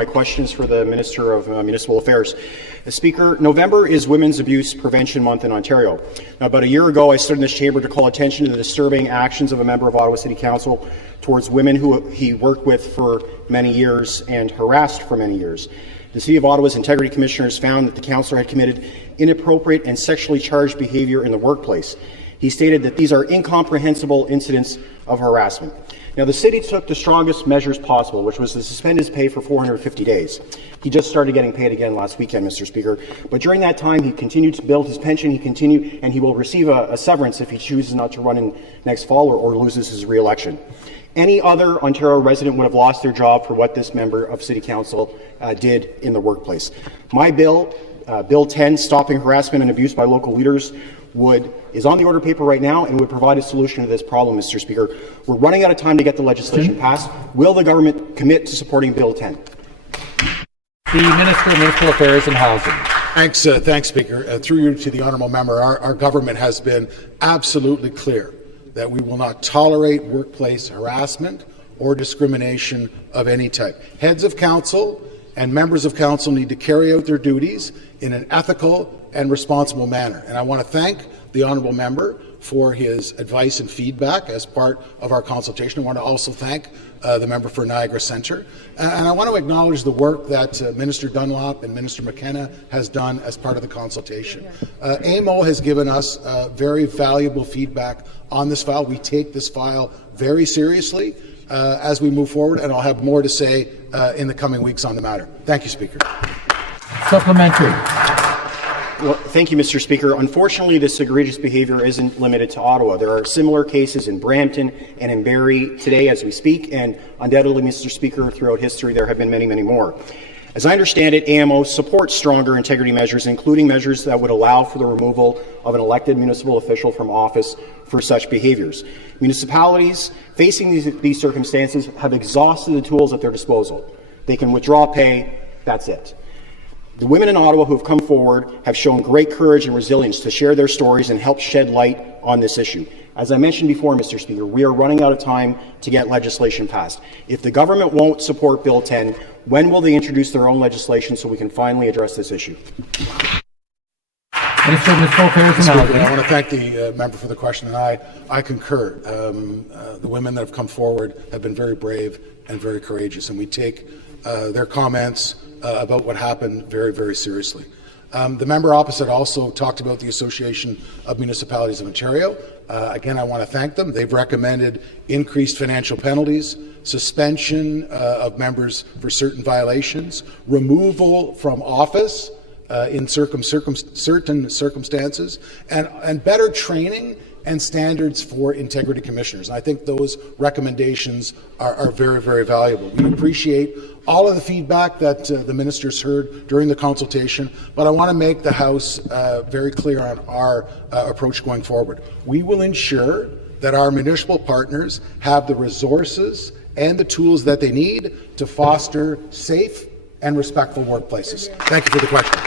My question is for the Minister of Municipal Affairs. Speaker, November is Women's Abuse Prevention Month in Ontario. Now, about a year ago, I stood in this chamber to call attention to the disturbing actions of a member of Ottawa City Council towards women who he worked with for many years and harassed for many years. The City of Ottawa's Integrity Commissioners found that the councillor had committed inappropriate and sexually charged behaviour in the workplace. He stated that these are incomprehensible incidents of harassment. Now, the city took the strongest measures possible, which was to suspend his pay for 450 days. He just started getting paid again last weekend, Mr. Speaker. But during that time, he continued to build his pension. And he will receive a severance if he chooses not to run in next fall or loses his re-election. Any other Ontario resident would have lost their job for what this member of City Council did in the workplace. My bill, Bill 10, Stopping Harassment and Abuse by Local Leaders, is on the order paper right now and would provide a solution to this problem, Mr. Speaker. We're running out of time to get the legislation passed. Will the government commit to supporting Bill 10? The Minister of Municipal Affairs and Housing. Thanks, Speaker. Through you to the honourable member, our government has been absolutely clear that we will not tolerate workplace harassment or discrimination of any type. Heads of council and members of council need to carry out their duties in an ethical and responsible manner. And I want to thank the honourable member for his advice and feedback as part of our consultation. I want to also thank the member for Niagara Centre. And I want to acknowledge the work that Minister Dunlop and Minister McKenna has done as part of the consultation. AMO has given us very valuable feedback on this file. We take this file very seriously as we move forward, and I'll have more to say in the coming weeks on the matter. Thank you, Speaker. Supplementary. Well, thank you, Mr. Speaker. Unfortunately, this egregious behaviour isn't limited to Ottawa. There are similar cases in Brampton and in Barrie today as we speak, and undoubtedly, Mr. Speaker, throughout history there have been many, many more. As I understand it, AMO supports stronger integrity measures, including measures that would allow for the removal of an elected municipal official from office for such behaviours. Municipalities facing these circumstances have exhausted the tools at their disposal. They can withdraw pay, that's it. The women in Ottawa who have come forward have shown great courage and resilience to share their stories and help shed light on this issue. As I mentioned before, Mr. Speaker, we are running out of time to get legislation passed. If the government won't support Bill 10, when will they introduce their own legislation so we can finally address this issue? Minister of Municipal Affairs and Housing. I want to thank the member for the question, and I concur. The women that have come forward have been very brave and very courageous, and we take their comments about what happened very, very seriously. The member opposite also talked about the Association of Municipalities of Ontario. Again, I want to thank them. They've recommended increased financial penalties, suspension of members for certain violations, removal from office in certain circumstances, and better training and standards for integrity commissioners. And I think those recommendations are very, very valuable. We appreciate all of the feedback that the ministers heard during the consultation, but I want to make the House very clear on our approach going forward. We will ensure that our municipal partners have the resources and the tools that they need to foster safe and respectful workplaces. Thank you for the question.